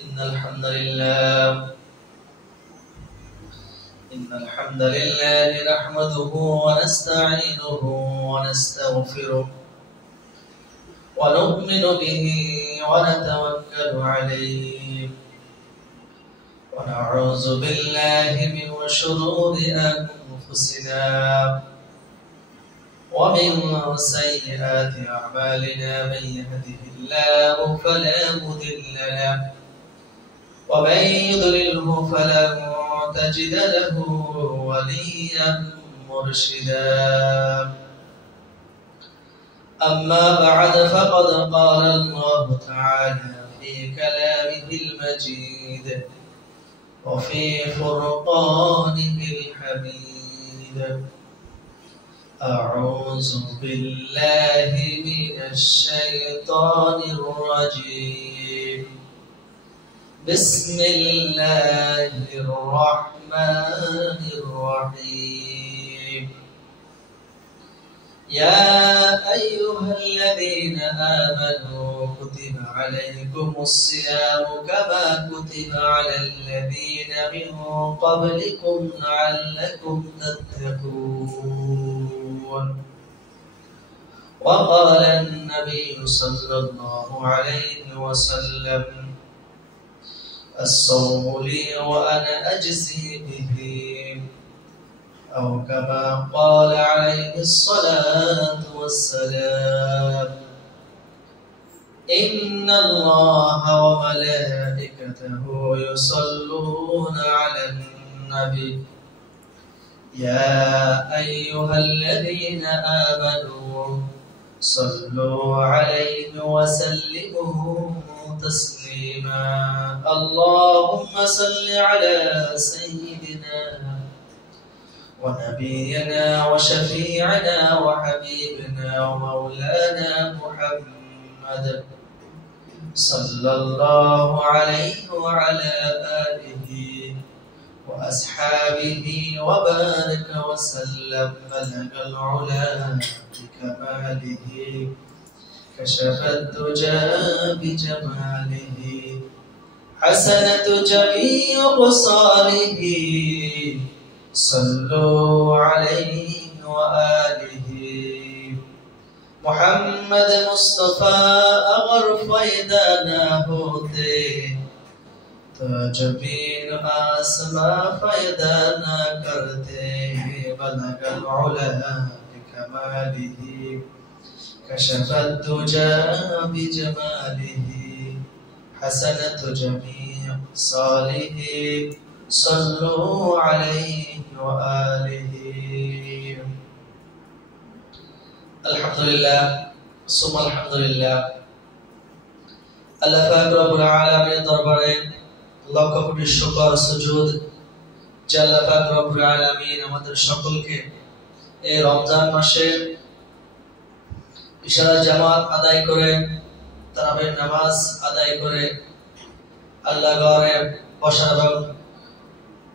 إن الحمد لله نحمده ونستعينه ونستغفره ونؤمن به ونتوكل عليه ونعوذ بالله من شرور أنفسنا ومن سيئات أعمالنا من يهده الله فلا مضل له ومن يضلله فلا تجد له وليا مرشدا أما بعد فقد قال الله تعالى في كلامه المجيد وفي فرقانه الحميد أعوذ بالله من الشيطان الرجيم بسم الله الرحمن الرحيم يا أيها الذين آمنوا كتب عليكم الصيام كما كتب على الذين من قبلكم لعلكم تتقون وقال النبي صلى الله عليه وسلم الصوم لي وأنا أجزي به أو كما قال عليه الصلاة والسلام إن الله وملائكته يصلون على النبي يا أيها الذين آمنوا صلوا عليه وسلموا تسليما اللهم صل على سيدنا ونبينا وشفيعنا وحبيبنا ومولانا محمد صلى الله عليه وعلى آله وأصحابه وبارك وسلم بلغ العلا بكماله كشف الدجى بجماله حسنة جميع خصاله صلوا عليه وآله محمد مصطفى अगर फ़ायदा ना होते तो जमीन आसमां फ़ायदा ना करते बलगल उला बिकमालिही كشف الدجى بجماله حسنة جميع صالح صلوا عليه وآله الحمد لله ثم الحمد لله আল্লাহ পাক রব্বুল আলামিনের দরবারে লক্ষ কোটি শুকর সুজুদ যে আল্লাহ পাক রব্বুল আলামিন আমাদের সকলকে এই রমজান মাসে ইশারা জামাত আদায় করে তারাবির নামাজ আদায় করে আল্লাহ ঘরে বসার এবং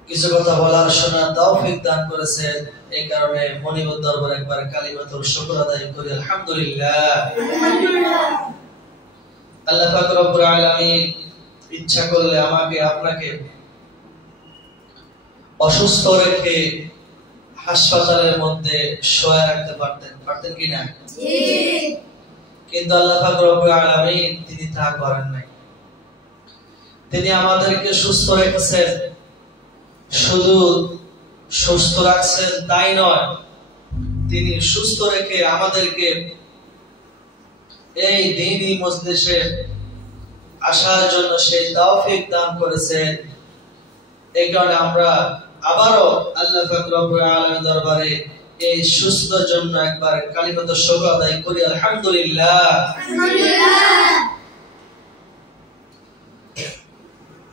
কিছু কথা বলার শোনার তৌফিক দান করেছে এই কারণে মনিবুর দরবারে একবার কালিমাতুল শুকর আদায় করি আলহামদুলিল্লাহ আল্লাহ পাক রব্বুল আলামিন ইচ্ছা করলে আমাকে আপনাকে অসুস্থ রেখে হাসপাতালের মধ্যে শোয়া রাখতে পারতেন কিনা জি কিন্তু আল্লাহ পাক রব্বুল আলামিন তিনি তা করেন নাই তিনি আমাদেরকে সুস্থ রেখেছেন শুধু সুস্থ রাখছেন তাই নয় তিনি সুস্থ রেখে আমাদেরকে এই দ্বীনি মজলিসে আসার জন্য সেই তৌফিক দান করেছেন এই কারণে আমরা আবারো আল্লাহ পাক রব্বুল আলামিনের দরবারে এই সুস্থতার জন্য একবার কালিমাতুল শুকর আদায় করি আলহামদুলিল্লাহ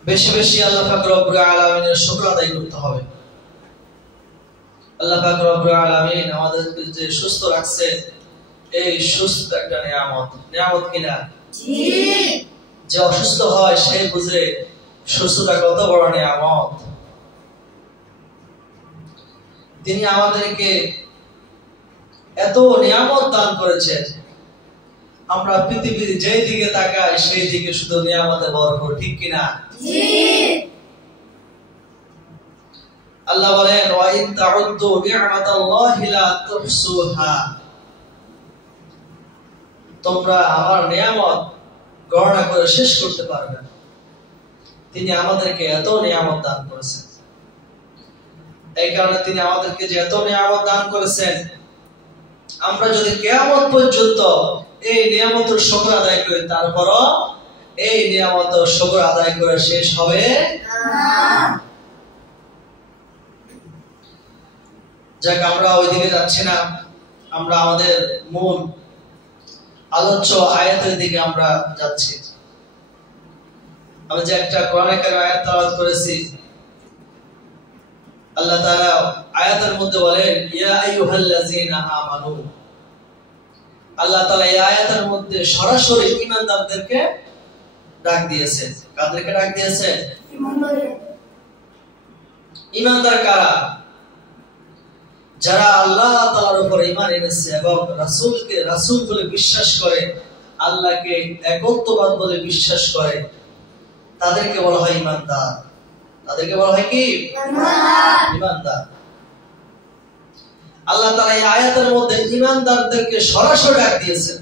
বেশি বেশি আল্লাহ পাক রব্বুল আলামিনের শুকর আদায় করতে হবে আল্লাহ পাক রব্বুল আলামিন আমাদেরকে যে সুস্থ রাখছে এই সুস্থ একটা নিয়ামত কিনা জি যে অসুস্থ হয় সে বুঝে সুস্থতা কত বড় নিয়ামত তিনি আমাদেরকে এত নিয়ামত দান করেছেন আমরা পৃথিবীর যেই দিকে তাকাই সেই দিকে শুধু নিয়ামতে ভরপুর, ঠিক কিনা? জি। আল্লাহ বলেন ওয়া ইন তাউদ্দু নি'মাতাল্লাহি লা তুহসুহা, তোমরা আমার নিয়ামত গণনা করে শেষ করতে পারবে না। তিনি আমাদেরকে এত নিয়ামত দান করেছেন, এই কারণে তিনি আমাদেরকে যে এত নিয়ামত দান করেছেন, আমরা যদি কিয়ামত পর্যন্ত এই নিয়ামতের শুকর আদায় করি, তারপরও এই নিয়ামতের শুকর আদায় করে শেষ হবে না। যাক, আমরা ওইদিকে যাচ্ছি না, আমরা আমাদের মূল আলোচ্য আয়াতের দিকে আমরা যাচ্ছি। আমি যে একটা কোরআনের আয়াত তেলাওয়াত করেছি, আল্লাহ তাআলা আয়াতের মধ্যে বলেন ইয়া আইয়ুহাল্লাযীনা আমানু। আল্লাহ তাআলা এই আয়াতের মধ্যে সরাসরি ঈমানদারদেরকে ডাক দিয়েছেন। কাদেরকে ডাক দিয়েছেন? ঈমানদার কারা? যারা আল্লাহ তাআলার উপর ঈমান এনেছে এবং রাসূলকে রাসূল বলে বিশ্বাস করে, আল্লাহকে একত্ববাদ বলে বিশ্বাস করে, তাদেরকে বলা হয় ঈমানদার। তাদেরকে বলা হয় কি? ঈমানদার। আল্লাহ তাআলা এই আয়াতের মধ্যে ঈমানদারদেরকে সরাসরি ডাক দিয়েছেন।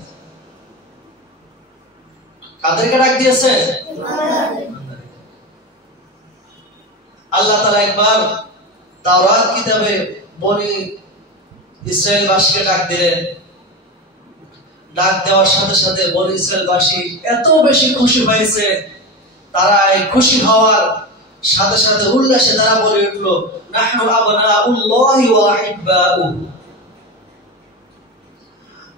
কাদেরকে ডাক দিয়েছেন? আল্লাহ তাআলা একবার তাওরাত কিতাবে বনি ইসরায়েলবাসীকে ডাক দিলেন। ডাক দেওয়ার সাথে সাথে বনি ইসরায়েলবাসী এত বেশি খুশি হয়েছে, তারা এই খুশি হওয়ার সাথে সাথে উল্লাসে তারা বলে উঠলো নাহনু আবনাউল্লাহি ওয়া আহিব্বাউ,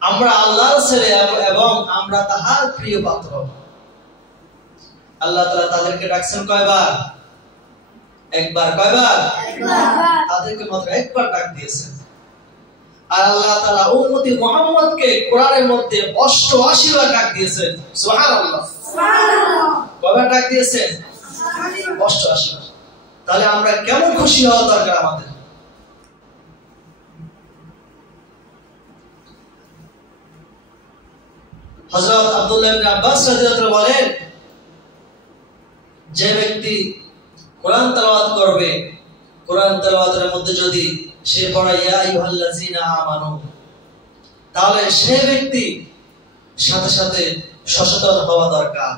আমরা আল্লাহর ছেলে এবং আমরা তাহার প্রিয় পাত্র। আল্লাহ তাআলা তাদেরকে ডাকছেন কয়বার? একবার। কয়বার? একবার। তাদেরকে মাত্র একবার ডাক দিয়েছেন। আর আল্লাহ তাআলা উম্মতি মুহাম্মদকে কোরআনের মধ্যে 88 বার ডাক দিয়েছেন। সুবহানাল্লাহ। সুবহানাল্লাহ। কয়বার ডাক দিয়েছেন? 88 বার। তাহলে আমরা কেমন খুশি হওয়া দরকার আমাদের? হযরত আব্দুল্লাহ ইবনে আব্বাস রাদিয়াল্লাহু আনহু বলেন, যে ব্যক্তি কোরআন তেলাওয়াত করবে, কোরআন তেলাওয়াতের মধ্যে যদি সে পড়ে ইয়া আইয়ুহাল্লাযীনা আমানু, তাহলে সে ব্যক্তি সাথে সাথে সচেতন হওয়া দরকার।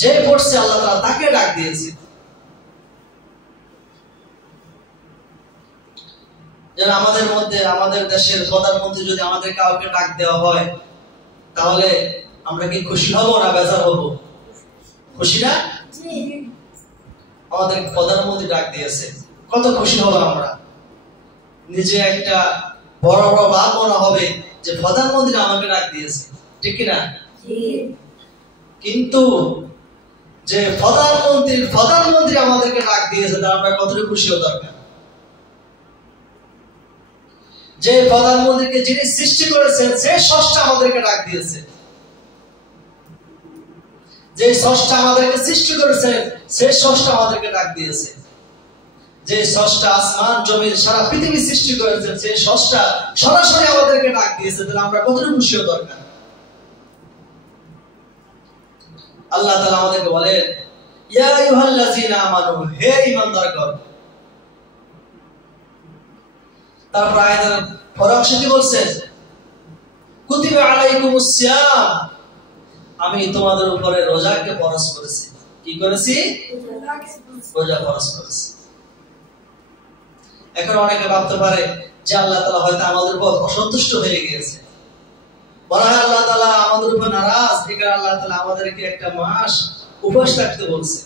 যে পড়ছে আল্লাহ তাআলা তাকে ডাক দিয়েছে। যেন আমাদের মধ্যে, আমাদের দেশের প্রধানমন্ত্রী যদি আমাদের কাউকে ডাক দেওয়া হয়, তাহলে আমরা কি খুশি হব না বেজার হব? খুশি না? আমাদের প্রধানমন্ত্রী ডাক দিয়েছে, কত খুশি হব আমরা। নিজে একটা বড় বড় ভাব মনে হবে যে প্রধানমন্ত্রী আমাকে ডাক দিয়েছে, ঠিক কিনা? কিন্তু যে প্রধানমন্ত্রী আমাদেরকে ডাক দিয়েছে, তার আমরা কতটুকু খুশি হওয়া দরকার। যে প্রধানমন্ত্রীকে যিনি সৃষ্টি করেছেন, সে স্রষ্টা আমাদেরকে ডাক দিয়েছে। যে স্রষ্টা আমাদেরকে সৃষ্টি করেছেন, সে স্রষ্টা আমাদেরকে ডাক দিয়েছে। যে স্রষ্টা আসমান জমিন সারা পৃথিবী সৃষ্টি করেছেন, সে স্রষ্টা সরাসরি আমাদেরকে ডাক দিয়েছে। তাহলে আমরা কতটুকু খুশি হওয়া দরকার। আল্লাহ তাআলা আমাদেরকে বলেন ইয়া আইয়ুহাল্লাযীনা আমানু, হে ঈমানদারগণ। তারপর আয়াতের পরামর্শটি বলছেন কুতিবা আলাইকুমুস সিয়াম, আমি তোমাদের উপরে রোজাকে ফরজ করেছি। কি করেছি? রোজা ফরজ করেছি। এখন অনেকে ভাবতে পারে যে আল্লাহ তাআলা হয়তো আমাদের উপর অসন্তুষ্ট হয়ে গিয়েছে, বলা হয় আল্লাহ তাআলা আমাদের উপর নারাজ, এখানে আল্লাহ তাআলা আমাদেরকে একটা মাস উপবাস রাখতে বলছে।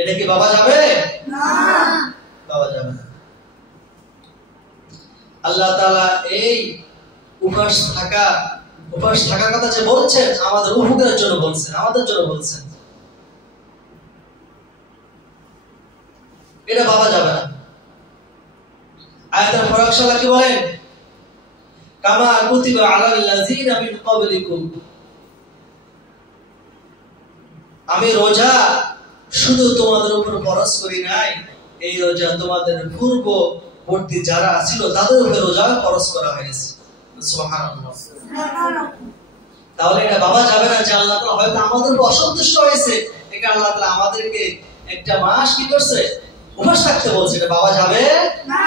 এটা কি বাবা যাবে? না, বাবা যাবে না। আল্লাহ তাআলা এই উপবাস থাকার কথা যে বলছেন, আমাদের উপকারের জন্য বলছেন, আমাদের জন্য বলছেন। এটা বাবা যাবে না। আয়াতের ফরকশালা কি বলেন? কামা কুতিবা আলাল্লাযীনা মিন ক্বাবলিকুম, আমি রোজা শুধু তোমাদের উপর ফরজ করি নাই, এই রোজা তোমাদের পূর্ববর্তী যারা ছিল তাদের উপর রোজা ফরজ করা হয়েছে। সুবহানাল্লাহ। তাহলে এটা ভাবা যাবে না যে আল্লাহ তাআলা হয়তো আমাদের উপর অসন্তুষ্ট হয়েছে, এটা আল্লাহ তাআলা আমাদেরকে একটা মাস কি করছে, উপবাস থাকতে বলছে, এটা ভাবা যাবে না।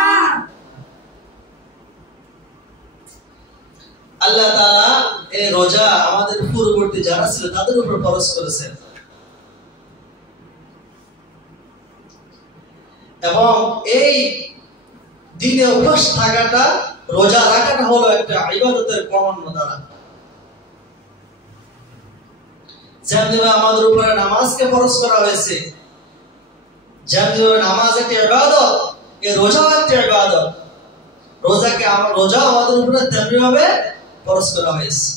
আল্লাহ তাআলা এই রোজা আমাদের পূর্ববর্তী যারা ছিল তাদের উপর ফরজ করেছেন, এবং এই দিনে উপবাস থাকাটা, রোজা রাখাটা হলো একটা ইবাদতের কর্ম দ্বারা। যেমনি আমাদের উপরে নামাজকে ফরজ করা হয়েছে, যেমনি নামাজ একটা ইবাদত, এই রোজা একটা ইবাদত। রোজা আমাদের উপরে তেমনি ভাবে ফরজ করা হয়েছে।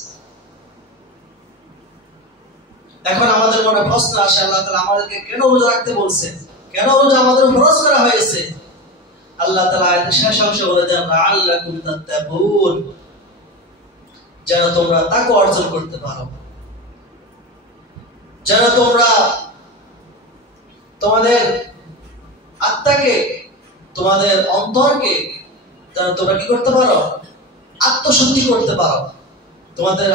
এখন আমাদের মনে প্রশ্ন আসে, আল্লাহ তাআলা আমাদেরকে কেন রোজা রাখতে বলছে, কেন রোজা আমাদের ফরজ করা হয়েছে? আল্লাহ তাআলা আয়াতের শেষ অংশে বলে দেন, লাআল্লাকুম তাত্তাকুন, যেন তোমরা তাকওয়া অর্জন করতে পারো, যেন তোমরা তোমাদের আত্মাকে, তোমাদের অন্তরকে যেন তোমরা কি করতে পারো, আত্মশুদ্ধি করতে পারো, তোমাদের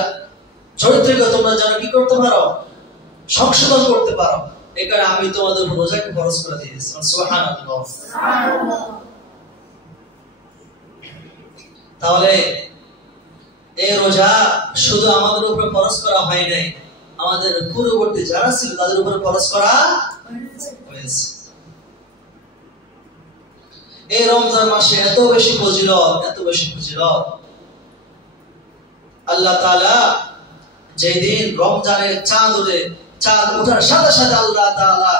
চরিত্রকে তোমরা যেন কি করতে পারো, সংশোধন করতে পারো। এই কারণে আমি তোমাদের উপর রোজাকে ফরজ করে দিয়েছি। সুবহানাল্লাহ। তাহলে এই রোজা শুধু আমাদের উপর ফরজ করা হয় নাই, আমাদের পূর্ববর্তী যারা ছিল তাদের উপর ফরজ করা হয়েছে। এই রমজান মাসে এত বেশি ফজিলত, এত বেশি ফজিলত। আল্লাহ তাআলা যেদিন রমজানের চাঁদ ওঠার সাথে সাথে আল্লাহ তাআলা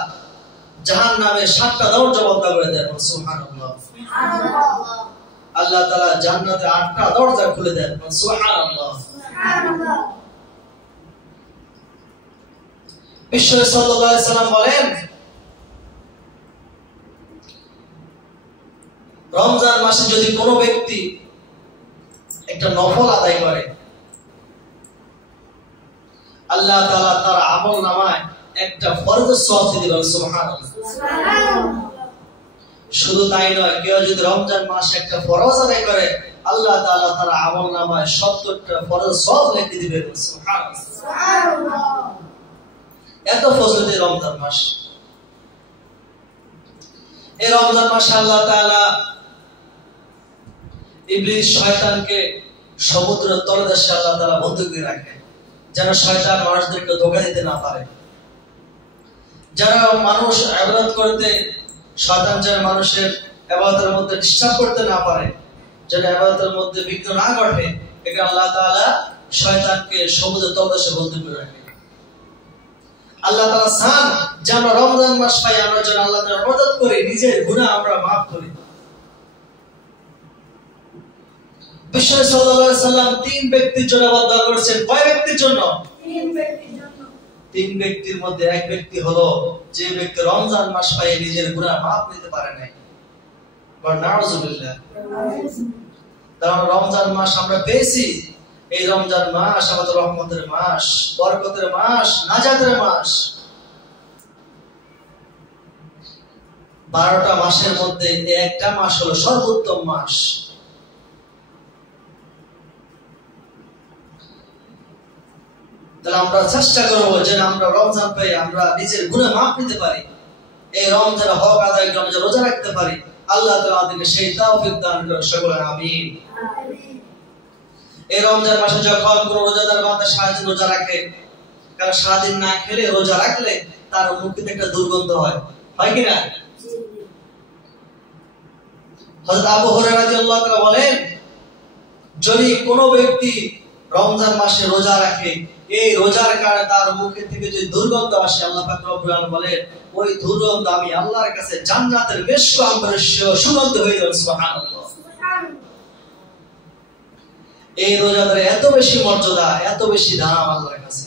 জাহান্নামের 7টা দরজা বন্ধ করে দেন। সুবহানাল্লাহ। আল্লাহ তাআলা জান্নাতের 8টা দরজা খুলে দেন। সুবহানাল্লাহ। বিশ্ব সাল্লাল্লাহু আলাইহি সাল্লাম বলেন, রমজান মাসে যদি কোনো ব্যক্তি একটা নফল আদায় করে, আল্লাহ তাআলা তার আমলনামায় একটা ফরজ সওয়াব দিবেন। সুবহানাল্লাহ। শুধু তাই নয়, কেউ যদি রমজান মাসে একটা ফরজ আদায় করে, আল্লাহ তাআলা তার আমলনামায় 70টা ফরজ সওয়াব লিখে দিবেন। সুবহানাল্লাহ। এত ফজিলত রমজান মাস। এই রমজান মাসে আল্লাহ তাআলা ইবলিস শয়তানকে সমুদ্রের তলদেশে আল্লাহ তাআলা বন্দী করে রাখেন, যেন শয়তান মানুষদেরকে ধোঁকা দিতে না পারে। যারা মানুষ ইবাদত করতে, শয়তান যেন মানুষের ইবাদতের মধ্যে ডিস্টার্ব করতে না পারে, যেন ইবাদতের মধ্যে বিঘ্ন না ঘটে, এটা আল্লাহ তাআলা শয়তানকে সমুদ্রের তলদেশে বন্দী করে রাখেন। আল্লাহ তাআলা চান যে আমরা রমজান মাস পাই, আমরা যেন আল্লাহ তাআলার ইবাদত করি, নিজের গুনাহ আমরা মাফ করি। বিশ্ব সাল্লাল্লাহু আলাইহি সাল্লাম 3 ব্যক্তির জন্য দোয়া করেছেন। কয় ব্যক্তির জন্য? 3 ব্যক্তির জন্য। 3 ব্যক্তির মধ্যে এক ব্যক্তি হলো যে ব্যক্তি রমজান মাস পায় নিজের গুনাহ মাফ নিতে পারে নাই। নাউযুবিল্লাহ। তাহলে রমজান মাস আমরা পেয়েছি, এই রমজান মাস আমাদের রহমতের মাস, বরকতের মাস, নাজাতের মাস। 12টা মাসের মধ্যে একটা মাস হলো সর্বোত্তম মাস। তাহলে আমরা চেষ্টা করবো যে আমরা রমজান পেয়ে আমরা নিজের গুনাহ মাফ নিতে পারি, এই রমজানের হক আদায় করে আমরা রোজা রাখতে পারি। আল্লাহ তাআলা আমাদেরকে সেই তৌফিক দান করুন, সকলে আমিন। এই রমজান মাসে যখন কোন রোজাদার বান্দা সারাদিন রোজা রাখে, কারণ সারাদিন না খেলে রোজা রাখলে তার মুখে একটা দুর্গন্ধ হয় কি না? হযরত আবু হুরায়রা রাদিয়াল্লাহু তাআলা বলেন, যদি কোনো ব্যক্তি রমজান মাসে রোজা রাখে, এই রোজার কারণে তার মুখে থেকে যে দুর্গন্ধ আসে, আল্লাহ পাক রব্বুল আলামিন বলেন, ওই দুর্গন্ধ আমি আল্লাহর কাছে জান্নাতের মিষ্ক আম্বরের সুগন্ধ হয়ে যাবে। সুবহানাল্লাহ। এই রোজাদারের এত বেশি মর্যাদা, এত বেশি দাম আল্লাহর কাছে।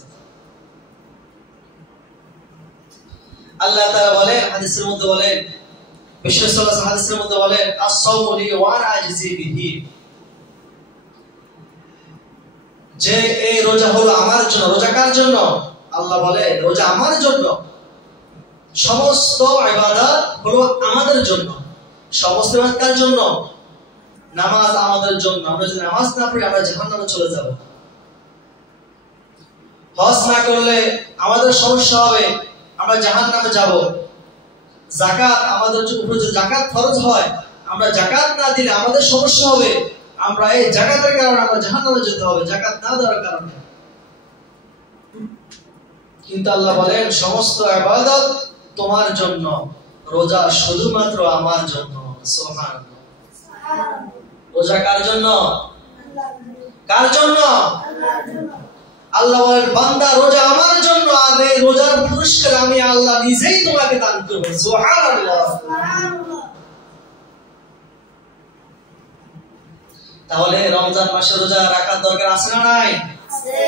আল্লাহ তাআলা বলেন, হাদিসের মধ্যে বলেন, বিশ্ব সাল্লাল্লাহু আলাইহি হাদিসের মধ্যে বলেন, আস-সাওমু লি ওয়া আনা আজজি বিহি, যে এই রোজা হলো আমার জন্য। রোজা কার জন্য? আল্লাহ বলে রোজা আমার জন্য। সমস্ত ইবাদত হলো আমাদের জন্য। সমস্ত ইবাদত কার জন্য? নামাজ আমাদের জন্য। আমরা যদি নামাজ না পড়ি আমরা জাহান্নামে চলে যাব। হজ না করলে আমাদের সমস্যা হবে, আমরা জাহান্নামে যাব। যাকাত আমাদের উপরে যদি যাকাত ফরজ হয়, আমরা যাকাত না দিলে আমাদের সমস্যা হবে, আমরা এই যাকাতের কারণে আমরা জাহান্নামে যেতে হবে, যাকাত না দেওয়ার কারণে। কিন্তু আল্লাহ বলেন সমস্ত ইবাদত তোমার জন্য, রোজা শুধুমাত্র আমার জন্য। সুবহানাল্লাহ। রোজা কার জন্য? কার জন্য? আল্লাহ বলেন বান্দা রোজা আমার জন্য, আর এই রোজার পুরস্কার আমি আল্লাহ নিজেই তোমাকে দান করব। সুবহানাল্লাহ। তাহলে রমজান মাসে রোজা রাখার দরকার আছে না নাই? আছে।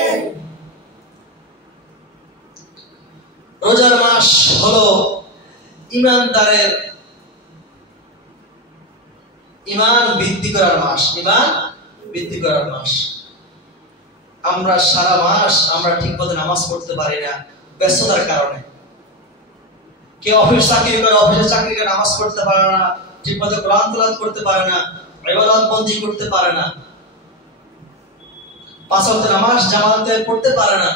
রোজার মাস হলো ঈমানদারের ঈমান বৃদ্ধি করার মাস, ঈমান বৃদ্ধি করার মাস। আমরা সারা মাস আমরা ঠিকমতো নামাজ পড়তে পারি না ব্যস্ততার কারণে। কেউ অফিস চাকরি করে, অফিসে চাকরি করে নামাজ পড়তে পারে না, ঠিকমতো কোরআন তেলাওয়াত করতে পারে না, ইবাদত বন্দেগী করতে পারে না, 5 ওয়াক্ত নামাজ জামাতে পড়তে পারে না।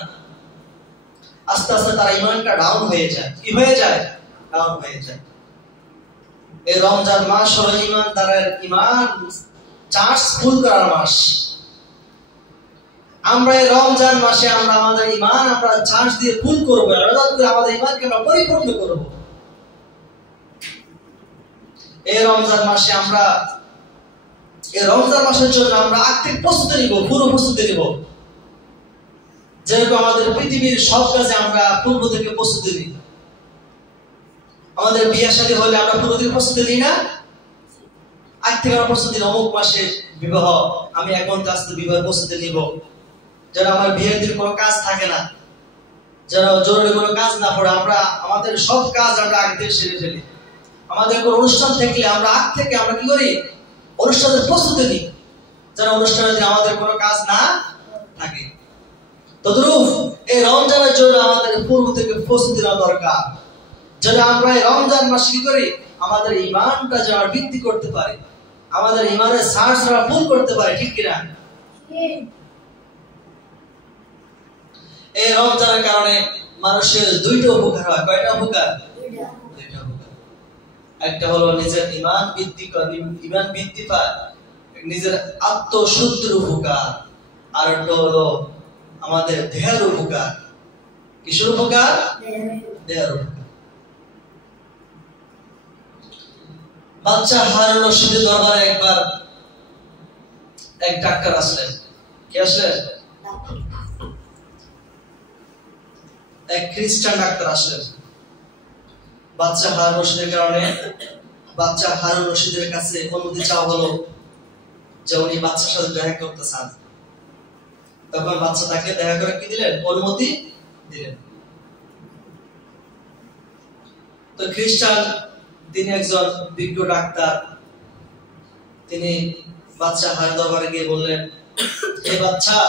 আস্তে আস্তে তার ঈমানটা ডাউন হয়ে যায়। কি হয়ে যায়? ডাউন হয়ে যায়। এই রমজান মাস হলো ঈমানদারের ঈমান চার্জ ফুল করার মাস। আমরা এই রমজান মাসে আমরা আমাদের ঈমান আমরা চার্জ দিয়ে ফুল করব, ইবাদত করে আমাদের ঈমানকে আমরা পরিপূর্ণ করব। এই রমজান মাসে আমরা এই রমজান মাসের জন্য আমরা আর্থিক প্রস্তুতি নিব, পুরো প্রস্তুতি নিব। যেরকম আমাদের পৃথিবীর সব কাজে আমরা পূর্ব থেকে প্রস্তুতি নিই। আমাদের বিয়ে শাদী হলে আমরা পূর্ব থেকে প্রস্তুতি নিই না? আগ থেকে আমরা প্রস্তুতি নিই, অমুক মাসে বিবাহ, আমি এখন কাজ থেকে বিবাহের প্রস্তুতি নিব। যেন আমার বিয়ের দিন কোনো কাজ থাকে না, যেন জরুরি কোনো কাজ না পড়ে। আমরা আমাদের সব কাজ আমরা আগে থেকে সেরে ফেলি। আমাদের কোনো অনুষ্ঠান থাকলে আমরা আগ থেকে আমরা কি করি? অনুষ্ঠানের প্রস্তুতি নিই, যেন অনুষ্ঠানের দিন আমাদের কোনো কাজ না থাকে। তদ্রূপ এই রমজানের জন্য আমাদের পূর্ব থেকে প্রস্তুতি নেওয়া দরকার, যেন আমরা এই রমজান মাসে কি করি? আমাদের ঈমানটা যেন বৃদ্ধি করতে পারি, আমাদের ঈমানের সার্চ আমরা পূর্ণ করতে পারি। ঠিক কিনা? এই রমজানের কারণে মানুষের দুইটা উপকার হয়। কয়টা উপকার? দুইটা উপকার। একটা হলো নিজের ঈমান বৃদ্ধি পায়, নিজের আত্মশুদ্ধির উপকার। আর একটা হলো আমাদের দেহের উপকার। কিসের উপকার? দেহের উপকার। বাদশা হারুন রশিদের দরবারে একবার এক ডাক্তার আসলেন। কে আসলেন? এক খ্রিস্টান ডাক্তার আসলেন। বাদশা হারুন রশিদের কারণে বাদশা হারুন রশিদের কাছে অনুমতি চাওয়া হলো যে উনি বাদশার সাথে দেখা করতে চান। তখন বাদশা তাকে দেখা করে কি দিলেন? অনুমতি দিলেন। তো খ্রিস্টান তিনি একজন বিজ্ঞ ডাক্তার। তিনি বাদশা হারুন দরবারে গিয়ে বললেন, হে বাদশা,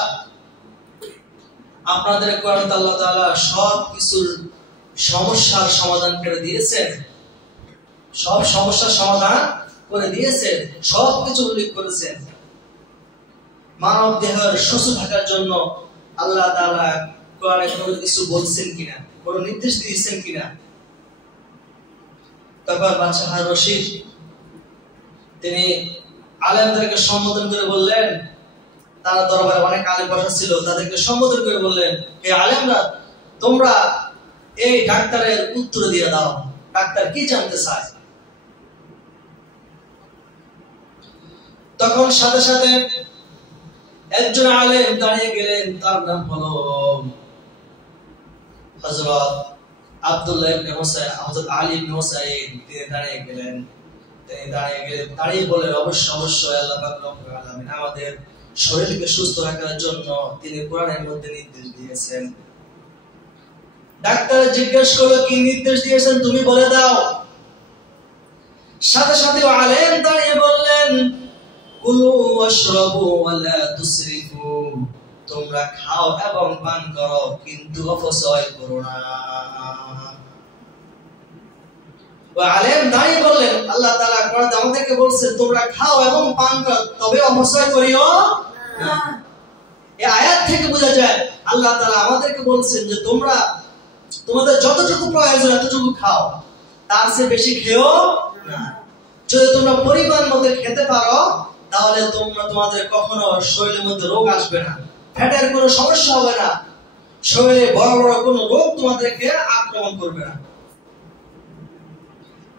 আপনাদের কোরআন আল্লাহ তাআলা সব কিছুর সমস্যার সমাধান করে দিয়েছেন, সব সমস্যার সমাধান করে দিয়েছেন, সব কিছু উল্লেখ করেছেন। মানব দেহের সুস্থ থাকার জন্য আল্লাহ তাআলা কোরআনে কোনো কিছু বলছেন কিনা, কোনো নির্দেশ দিয়েছেন কিনা? তখন বাদশা হারুন রশিদ তিনি আলেমদেরকে সম্বোধন করে বললেন, তারা দরবারে অনেক আলেম বসা ছিল, তাদেরকে সম্বোধন করে বললেন, হে আলেমরা, তোমরা এই ডাক্তারের উত্তর দিয়ে দাও, ডাক্তার কি জানতে চায়। তখন সাথে সাথে একজন আলেম দাঁড়িয়ে গেলেন, তার নাম হলো হযরত আব্দুল্লাহ ইবনে হুসাইন, হযরত আলী ইবনে হুসাইন। তিনি দাঁড়িয়ে গেলেন, দাঁড়িয়ে বললেন, অবশ্যই আল্লাহ পাক রব্বুল আলামিন আমাদের শরীরকে সুস্থ রাখার জন্য তিনি কোরআনের মধ্যে নির্দেশ দিয়েছেন। ডাক্তার জিজ্ঞেস করলো, কি নির্দেশ দিয়েছেন তুমি বলে দাও। সাথে সাথে আলেম দাঁড়িয়ে বললেন, কুলু ওয়াশরাবু ওয়া লা তুসরিফু, তোমরা খাও এবং পান করো কিন্তু অপচয় করো না। ওই আলেম দাঁড়িয়ে বললেন, আল্লাহ তাআলা কোরআনে আমাদেরকে বলছেন তোমরা খাও এবং পান করো, তবে অপচয় করিও না। এই আয়াত থেকে বোঝা যায় আল্লাহ তাআলা আমাদেরকে বলছেন যে তোমরা তোমাদের যতটুকু প্রয়োজন এতটুকু খাও, তার চেয়ে বেশি খেও না। যদি তোমরা পরিমাণ মতো খেতে পারো তাহলে তোমাদের কখনো শরীরের মধ্যে রোগ আসবে না, ফ্যাটের কোনো সমস্যা হবে না, শরীরে বড় বড় কোনো রোগ তোমাদেরকে আক্রমণ করবে না।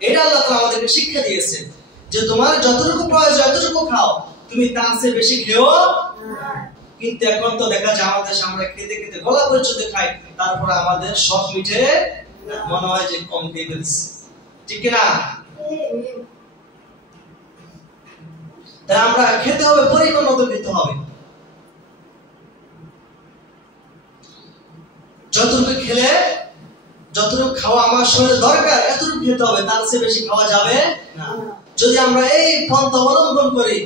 এটা আল্লাহ তাআলা আমাদেরকে শিক্ষা দিয়েছে যে তোমার যতটুকু প্রয়োজন এতটুকু খাও, তুমি তার চেয়ে বেশি খেও না। কিন্তু এখন তো দেখা যায় আমাদের আমরা খেতে খেতে গলা পর্যন্ত খাই, তারপরে আমাদের সব মিটে মনে হয় যে কম খেয়ে ফেলছি, ঠিক না? তাই আমরা খেতে হবে, পরিমাণ মতো খেতে হবে। যতটুকু খেলে, যতটুকু খাওয়া আমার শরীরে দরকার এতটুকু খেতে হবে, তার চেয়ে বেশি খাওয়া যাবে না। যদি আমরা এই পন্থা অবলম্বন করি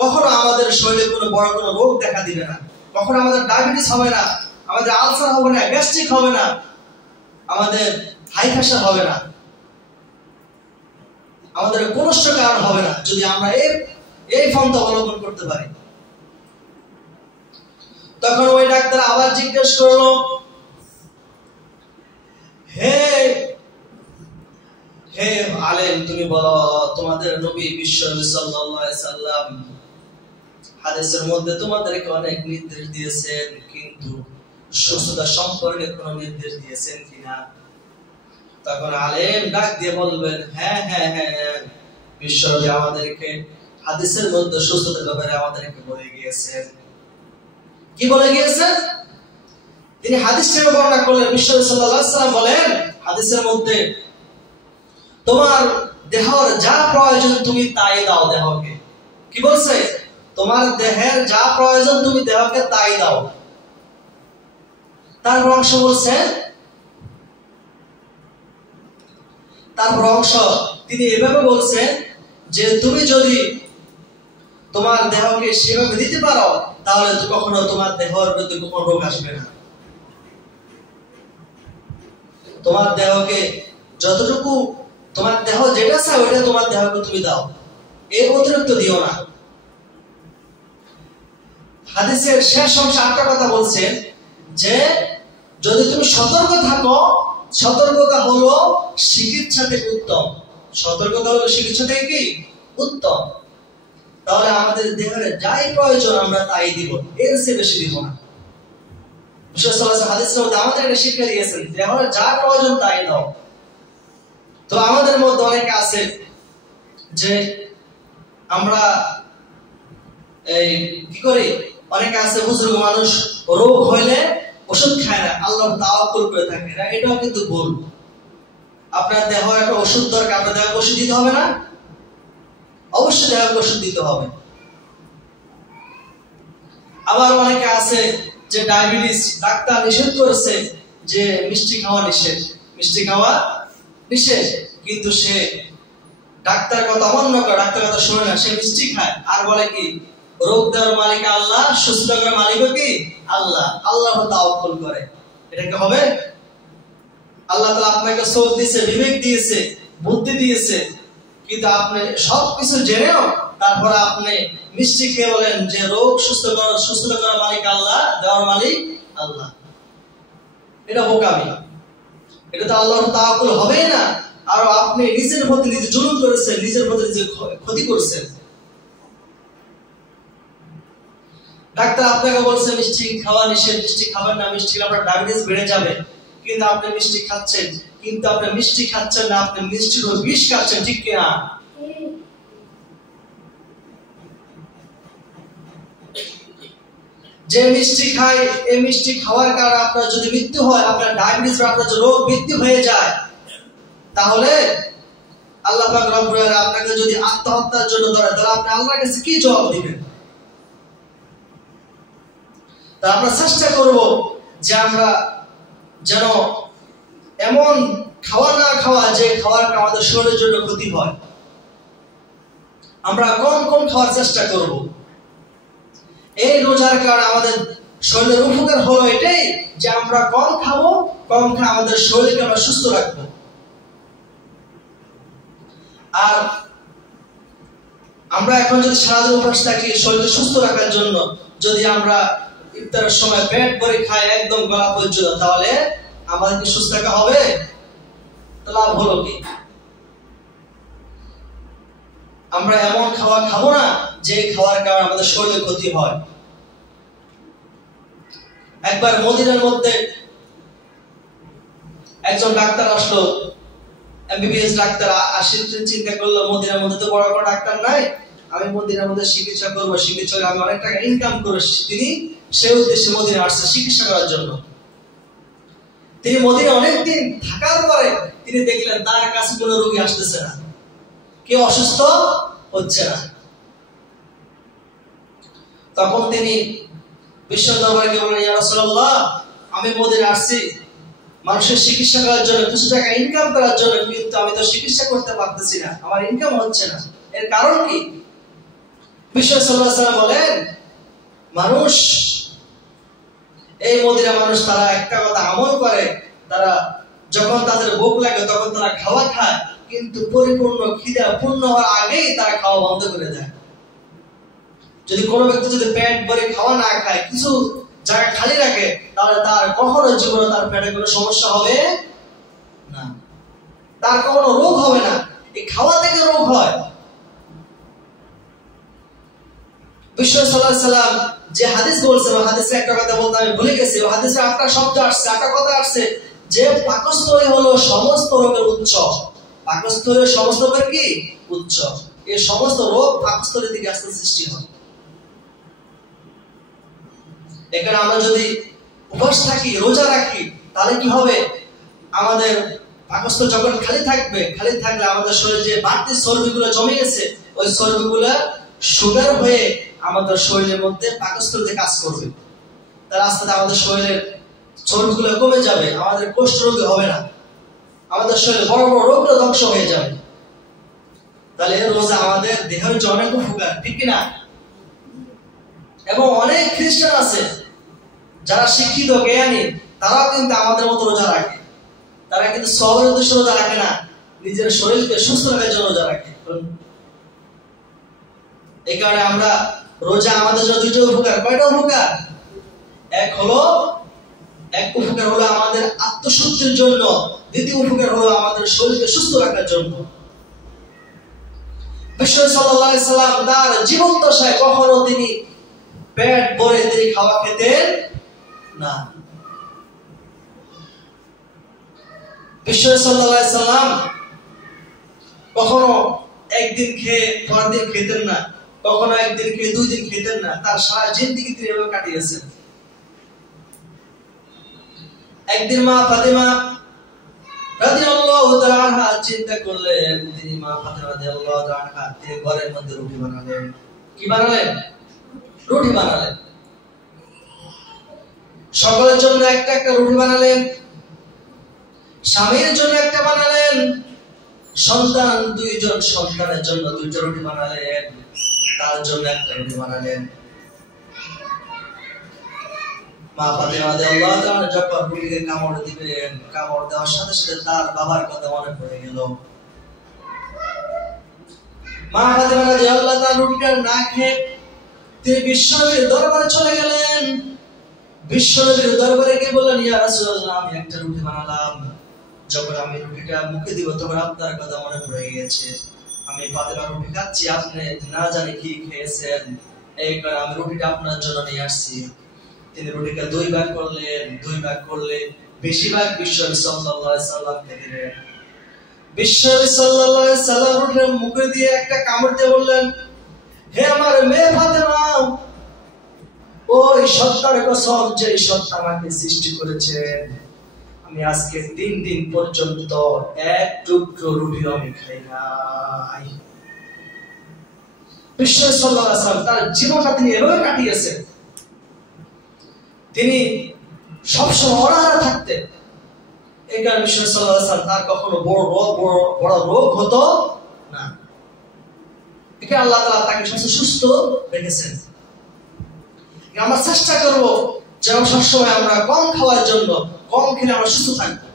কখনো আমাদের শরীরে কোনো বড় কোনো রোগ দেখা দিবে না, কখনো আমাদের ডায়াবেটিস হবে না, আমাদের আলসার হবে না, গ্যাস্ট্রিক হবে না, আমাদের হাই প্রেশার হবে না, আমাদের কোলেস্টেরল কারণ হবে না, যদি আমরা এই পন্থা অবলম্বন করতে পারি। তখন ওই ডাক্তার আবার জিজ্ঞেস করলো, হে আলেম তুমি বলো তোমাদের নবী বিশ্ব সাল্লাল্লাহু আলাইহি সাল্লাম হাদিসের মধ্যে তোমাদেরকে অনেক নির্দেশ দিয়েছেন, কিন্তু সুস্থতা সম্পর্কে কোনো নির্দেশ দিয়েছেন কিনা? তখন আলেম ডাক দিয়ে বলবেন, হ্যাঁ হ্যাঁ হ্যাঁ, বিশ্বনবী আমাদেরকে হাদিসের মধ্যে সুস্থতার ব্যাপারে আমাদেরকে বলে গিয়েছেন। কি বলে গিয়েছেন? তিনি হাদিসটি বর্ণনা করলেন। বিশ্বনবী সাল্লাল্লাহু আলাইহি সাল্লাম বলেন হাদিসের মধ্যে, তোমার দেহের যা প্রয়োজন তুমি তাই দাও দেহকে। কি বলছে? তোমার দেহের যা প্রয়োজন তুমি দেহকে তাই দাও। তারপর অংশ বলছেন, তারপর অংশ তিনি এভাবে বলছেন যে তুমি যদি তোমার দেহকে সেভাবে দিতে পারো তাহলে তো কখনো তোমার দেহের প্রতি কোনো রোগ আসবে না। তোমার দেহকে যতটুকু তোমার দেহ যেটা চায় ওটা তোমার দেহকে তুমি দাও, এর অতিরিক্ত দিও না। হাদিসের শেষ অংশে আরেকটা কথা বলছেন যে যদি তুমি সতর্ক থাকো, সতর্কতা হলো চিকিৎসা থেকে উত্তম। সতর্কতা হলো চিকিৎসা থেকে কি উত্তম। তাহলে আমাদের দেহের যাই প্রয়োজন আমরা তাই দিব, এর চেয়ে বেশি দিব না। বিশ্বনবী সাল্লাল্লাহু আলাইহি হাদিসের মধ্যে আমাদের এটা শিক্ষা দিয়েছেন, দেহের যা প্রয়োজন তাই দাও। তো আমাদের মধ্যে অনেকে আছে যে আমরা এই কি করি, অনেকে আছে বুজুর্গ মানুষ রোগ হইলে ওষুধ খায় না, আল্লাহর তাওয়াক্কুল করে থাকে। এটাও কিন্তু ভুল। আপনার দেহ একটা ওষুধ দরকার, আপনার দেহকে ওষুধ দিতে হবে না? অবশ্যই দেহকে ওষুধ দিতে হবে। আবার অনেকে আছে যে ডায়াবেটিস, ডাক্তার নিষেধ করেছে যে মিষ্টি খাওয়া নিষেধ, মিষ্টি খাওয়া নিষেধ, কিন্তু সে ডাক্তার কথা অমান্য করে, ডাক্তার কথা শুনে না, সে মিষ্টি খায় আর বলে কি রোগ দেওয়ার মালিক আল্লাহ, সুস্থ করার মালিকও কি আল্লাহ, আল্লাহর তাওয়াক্কুল করে। এটা কি হবে? আল্লাহ তাআলা আপনাকে চোখ দিয়েছে, বিবেক দিয়েছে, বুদ্ধি দিয়েছে, কিন্তু আপনি সবকিছু জেনেও তারপর আপনি মিষ্টি খেয়ে বলেন যে রোগ সুস্থ করার মালিক আল্লাহ, দেওয়ার মালিক আল্লাহ। এটা বোকামি, এটা তো আল্লাহর তাওয়াক্কুল হবেই না। আর আপনি নিজের প্রতি নিজে জুলুম করেছেন, নিজের প্রতি নিজে ক্ষতি করছেন। ডাক্তার আপনাকে বলছে মিষ্টি খাওয়া নিষেধ, মিষ্টি খাবেন না, মিষ্টি খেলে আপনার ডায়াবেটিস বেড়ে যাবে, কিন্তু আপনি মিষ্টি খাচ্ছেন, কিন্তু আপনি মিষ্টি খাচ্ছেন না, আপনি মিষ্টির বিষ খাচ্ছেন, ঠিক কিনা? যে মিষ্টি খায়, এই মিষ্টি খাওয়ার কারণে আপনার যদি মৃত্যু হয়, আপনার ডায়াবেটিস বা আপনার রোগ মৃত্যু হয়ে যায়, তাহলে আল্লাহ পাক রব্বুল আলামিন আপনাকে যদি আত্মহত্যার জন্য ধরে, তাহলে আপনি আল্লাহর কাছে কি জবাব দিবেন? তা আমরা চেষ্টা করব যে আমরা যেন এমন খাওয়া না খাওয়া যে খাওয়ার আমাদের শরীরের জন্য ক্ষতি হয়। আমরা কম কম খাওয়ার চেষ্টা করব। এই রোজার কারণে আমাদের শরীরের উপকার হলো এটাই যে আমরা কম খাবো, কম খেয়ে আমাদের শরীরকে আমরা সুস্থ রাখবো। আর আমরা এখন যদি সারাদিন উপবাস থাকি শরীর সুস্থ রাখার জন্য, যদি আমরা ইফতারের সময় পেট ভরে খাই একদম গলা পর্যন্ত, তাহলে আমাদের কি সুস্থ থাকা হবে? লাভ হলো কি? আমরা এমন খাওয়া খাবো না যে খাওয়ার কারণে আমাদের শরীরে ক্ষতি হয়। একবার মদিনার মধ্যে একজন ডাক্তার আসলো, এমবিবিএস ডাক্তার। চিন্তা করলো মদিনার মধ্যে তো বড় বড় ডাক্তার নাই, আমি মদিনার মধ্যে চিকিৎসা করবো, চিকিৎসা আমি অনেক টাকা ইনকাম করবো। তিনি সেই উদ্দেশ্যে মদিনা আসছে চিকিৎসা করার জন্য। তিনি মদিনা অনেকদিন থাকার পরে তিনি দেখলেন তার কাছে কোনো রোগী আসতেছে না, কেউ অসুস্থ হচ্ছে না। তখন তিনি বিশ্ব দরবারকে বললেন, ইয়া রাসূলুল্লাহ, আমি মদিনা আসছি মানুষের চিকিৎসা করার জন্য, কিছু টাকা ইনকাম করার জন্য, কিন্তু আমি তো চিকিৎসা করতে পারতেছি না, আমার ইনকাম হচ্ছে না, এর কারণ কি? বিশ্ব সাল্লাল্লাহু আলাইহি ওয়াসাল্লাম বলেন, মানুষ, এই মদিনা মানুষ, তারা একটা কথা আমল করে, তারা যখন তাদের ভোক লাগে তখন তারা খাওয়া খায়, কিন্তু পরিপূর্ণ খিদা পূর্ণ হওয়ার আগেই তারা খাওয়া বন্ধ করে দেয়। যদি কোনো ব্যক্তি যদি পেট ভরে খাওয়া না খায়, কিছু জায়গা খালি রাখে, তাহলে তার কখনো জীবনে তার পেটে কোনো সমস্যা হবে না, তার কখনো রোগ হবে না। এই খাওয়া থেকে রোগ হয়। বিশ্ব সাল্লাল্লাহু আলাইহি ওয়াসাল্লাম যে হাদিস বলছেন, হাদিসে একটা কথা বলতে আমি ভুলে গেছি। হাদিসে একটা শব্দ আসছে, একটা কথা আসছে যে পাকস্থলী হলো সমস্ত রোগের উৎস। পাকস্থলী সমস্ত রোগের কি উৎস? এই সমস্ত রোগ পাকস্থলী থেকে আসতে সৃষ্টি হয়। এখানে আমরা যদি উপবাস থাকি, রোজা রাখি, তাহলে কি হবে? আমাদের পাকস্থলী যখন খালি থাকবে, খালি থাকলে আমাদের শরীরে যে বাড়তি চর্বিগুলো জমে গেছে, ওই চর্বিগুলো সুগার হয়ে আমাদের শরীরের মধ্যে পাকস্থলীতে কাজ করবে। তার আস্তে আস্তে আমাদের শরীরের চর্বিগুলো কমে যাবে, আমাদের কোষ্ঠ রোগ হবে না, আমাদের শরীরে বড় বড় রোগগুলো ধ্বংস হয়ে যাবে। তাহলে রোজা আমাদের দেহের জন্য অনেক উপকার, ঠিক কিনা? এবং অনেক খ্রিস্টান আছে যারা শিক্ষিত জ্ঞানী, তারাও কিন্তু আমাদের মতো রোজা রাখে। তারা কিন্তু সবার উদ্দেশ্যে রোজা রাখে না, নিজের শরীরকে সুস্থ রাখার জন্য রোজা রাখে। এই কারণে আমরা রোজা আমাদের জন্য দুটো উপকার। কয়টা উপকার? এক উপকার হলো আমাদের আত্মশুদ্ধির জন্য, দ্বিতীয় উপকার হলো আমাদের শরীরকে সুস্থ রাখার জন্য। বিশ্ব সাল্লাল্লাহু আলাইহি সাল্লাম তার জীবন দশায় কখনো তিনি পেট ভরে তিনি খাওয়া খেতেন না। বিশ্ব সাল্লাল্লাহু আলাইহি সাল্লাম কখনো একদিন খেয়ে পরের দিন খেতেন না, কখনো একদিন খেয়ে 2 দিন খেতেন না। তার সারা জিন্দেগি তিনি এভাবে কাটিয়েছেন। একদিন মা ফাতেমা রাদিয়াল্লাহু তাআলা আনহা চিন্তা করলেন, তিনি মা ফাতেমা রাদিয়াল্লাহু তাআলা আনহা তিনি ঘরের মধ্যে রুটি বানালেন। কি বানালেন? রুটি বানালেন। সকলের জন্য একটা একটা রুটি বানালেন, স্বামীর জন্য একটা বানালেন, সন্তান 2 জন সন্তানের জন্য 2টা রুটি বানালেন, তার জন্য একটা রুটি বানালেন। মা ফাতেমা রাদিয়াল্লাহু তাআলা যখন রুটিকে কামড় দিবেন, কামড় দেওয়ার সাথে সাথে তার বাবার কথা মনে পড়ে গেল। মা ফাতেমা রাদিয়াল্লাহু তাআলা রুটিটা না খেয়ে তিনি বিশ্বনবীর দরবারে চলে গেলেন। বিশ্বনবীর দরবারে গিয়ে বললেন, ইয়া রাসূলুল্লাহ, আমি একটা রুটি বানালাম, যখন আমি রুটিটা মুখে দিব তখন আপনার কথা মনে পড়ে গিয়েছে। আমি ফাতেমা রুটি খাচ্ছি, আপনি না জানি কি খেয়েছেন, এই কারণে আমি রুটিটা আপনার জন্য নিয়ে আসছি। তিনি রুটিকে 2 ভাগ করলেন, 2 ভাগ করলে বেশিরভাগ বিশ্বনবী সাল্লাল্লাহু আলাইহি সাল্লামকে দিলেন। বিশ্বনবী সাল্লাল্লাহু আলাইহি সাল্লাম রুটির মুখে দিয়ে একটা কামড় দিয়ে বললেন, হে আমার মেয়ে ফাতেমা, ওই সত্তার কসম যে সত্তা আমাকে সৃষ্টি করেছেন, আমি আজকে 3 দিন পর্যন্ত এক টুকরো রুটি আমি খাই নাই। বিশ্বনবী সাল্লাল্লাহু আলাইহি সাল্লাম তার জীবনটা তিনি এভাবে কাটিয়েছেন। তিনি সবসময় অনাহারে থাকতেন। এই কারণে বিশ্বনবী সাল্লাল্লাহু আলাইহি সাল্লাম তার কখনো বড় রোগ হতো না। একে আল্লাহ তাআলা তাকে সুস্থ রেখেছেন। আমরা চেষ্টা করব যেন সবসময় আমরা কম খাওয়ার জন্য, কম খেলে আমরা সুস্থ থাকবো।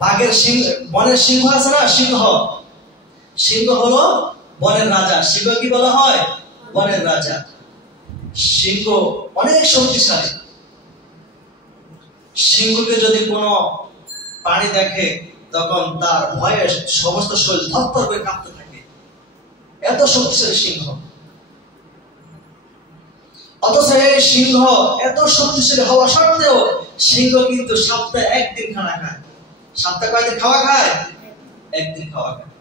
বাঘের সিংহ, বনের সিংহ আছে না, সিংহ, সিংহ হলো বনের রাজা। সিংহ কি বলা হয়? বনের রাজা। সিংহ অনেক শক্তিশালী। সিংহকে যদি কোনো প্রাণী দেখে তখন তার ভয়ে সমস্ত শরীর থরথর করে কাঁপতে থাকে, এত শক্তিশালী সিংহ। অথচ এই সিংহ এত শক্তিশালী হওয়া সত্ত্বেও সিংহ কিন্তু সপ্তাহে একদিন খানা খায়। সপ্তাহে কয়দিন খাওয়া খায়? একদিন খাওয়া খায়।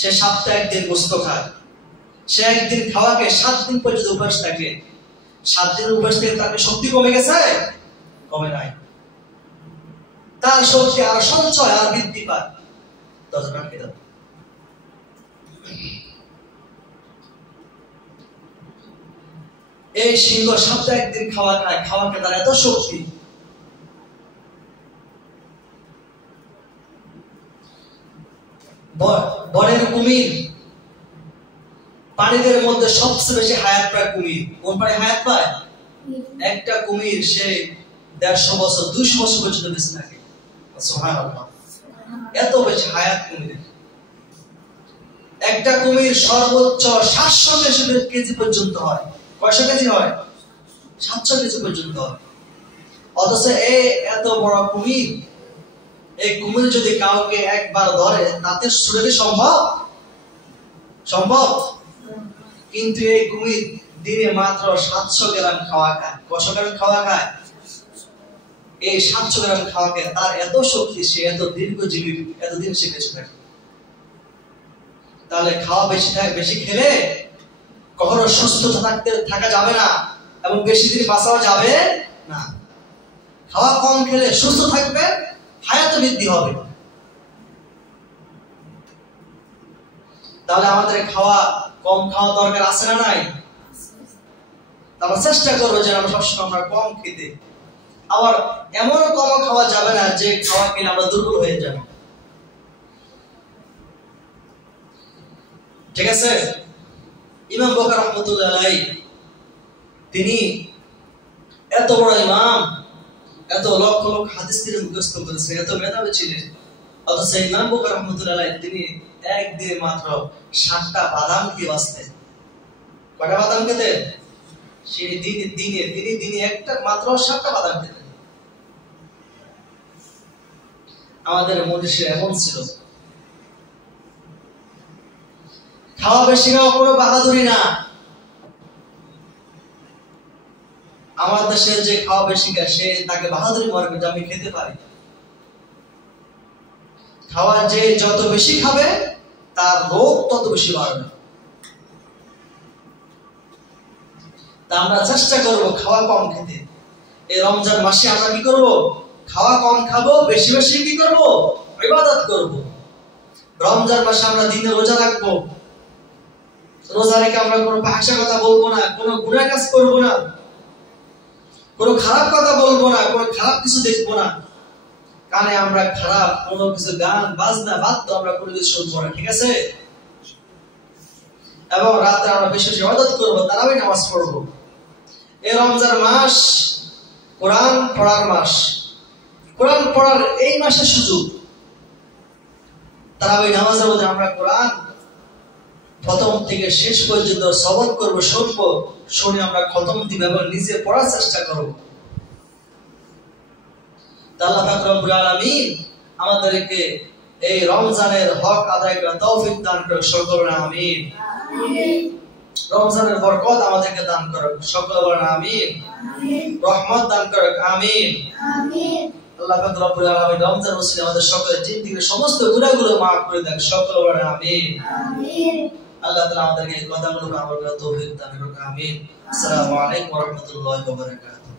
সে সপ্তাহে একদিন গোস্ত খায়। সে একদিন খাওয়াকে 7 দিন পর্যন্ত উপবাস থাকে। 7 দিন উপবাস থেকে তার শক্তি কমে গেছে? কমে নাই। তার শক্তি আর সঞ্চয় আর বৃদ্ধি পায়। এই সিংহ সপ্তাহে একদিন খাওয়া খায়, খাওয়াকে তার এত শক্তি। বনের কুমির, প্রাণীদের মধ্যে সবচেয়ে বেশি হায়াত পায় কুমির। কোন প্রাণী হায়াত পায়? একটা কুমির সে 150 বছর 200 বছর পর্যন্ত বেঁচে থাকে। সুবহানাল্লাহ, এত বেশি হায়াত কুমিরের। একটা কুমির সর্বোচ্চ 700 কেজি পর্যন্ত হয়। কয়শো কেজি হয়? 700 কেজি পর্যন্ত হয়। অথচ এই এত বড় কুমির, এই কুমির যদি কাউকে একবার ধরে তাতে শরীরে সম্ভব? সম্ভব? কিন্তু এই কুমির দিনে মাত্র 700 গ্রাম খাওয়া খায়। কত গ্রাম খাওয়া খায়? এই 700 গ্রাম খাওয়াকে তার এত শক্তি, সে এত দীর্ঘজীবী, এতদিন সে বেঁচে থাকে। তাহলে খাওয়া বেশি খেলে কখনো সুস্থ থাকা যাবে না এবং বেশি দিন বাঁচাও যাবে না। খাওয়া কম খেলে সুস্থ থাকবে, হায়াত বৃদ্ধি হবে। তাহলে আমাদের খাওয়া কম খাওয়া দরকার আছে না নাই? আমরা চেষ্টা করবো যে আমরা সবসময় আমরা কম খেতে। আবার এমন কম খাওয়া যাবে না যে খাওয়া খেলে আমরা দুর্বল হয়ে যাব। ঠিক আছে? ইমাম বুখারী রাহমাতুল্লাহ আলাইহি তিনি এত বড় ইমাম, এত লক্ষ লক্ষ হাদিস তিনি মুখস্থ করেছেন, এত মেধাবী ছিলেন। অথচ ইমাম বুখারী রাহমাতুল্লাহ আলাইহি তিনি একদিনে মাত্র 7টা বাদাম খেয়ে বাঁচতেন। কয়টা বাদাম খেতেন? তিনি দিনে একটা মাত্র 7টা বাদাম খেতেন। আমাদের মনীষী এমন ছিল। খাওয়া বেশি খাওয়া কোনো বাহাদুরি না। আমার দেশে যে খাওয়া বেশি খায় সে তাকে বাহাদুরি মনে করে যে আমি খেতে পারি। খাওয়া যে যত বেশি খাবে তার রোগ তত বেশি বাড়বে। তা আমরা চেষ্টা করবো খাওয়া কম খেতে। এই রমজান মাসে আমরা কি করব? খাওয়া কম খাবো, বেশি বেশি কি করব? ইবাদত করব। রমজান মাসে আমরা দিনে রোজা রাখবো। রোজা রেখে আমরা কোনো ভাষা কথা বলবো না, কোনো গুনাহ কাজ করবো না, কোনো খারাপ কথা বলবো না, কোনো খারাপ কিছু দেখবো না। কানে আমরা খারাপ কোনো কিছু গান বাজনা বাদ্য আমরা কোনো কিছু শুনবো না। ঠিক আছে? এবং রাতে আমরা বেশি ইবাদত করবো, তারাবি নামাজ পড়বো। এই রমজান মাস কোরআন পড়ার মাস। কোরআন পড়ার এই মাসে সুযোগ। তারাবি নামাজের মধ্যে আমরা কোরআন প্রথম থেকে শেষ পর্যন্ত শ্রবণ করবো, শুনবো, শুনে আমরা খতম দিব এবং নিজে পড়ার চেষ্টা করবো। আল্লাহ পাক রব্বুল আলামিন আমাদেরকে এই রমজানের হক আদায় করার তৌফিক দান করুন। সকলে আমিন। রমজানের বরকত আমাদেরকে দান করুন। সকলে বলেন আমিন। রহমত দান করুন। আমিন। আল্লাহ পাক রব্বুল আলামিন রমজান মাসে আমাদের সকলের জিন্দেগীর সমস্ত গুনাহগুলো মাফ করে দেন। সকলে বলেন আমিন। আল্লাহ তাআলা আমাদেরকে এই কথাগুলো আমল করার তৌফিক দান করুন। আমিন। আসসালামু আলাইকুম ওয়া রাহমাতুল্লাহি ওয়া বারাকাতুহু।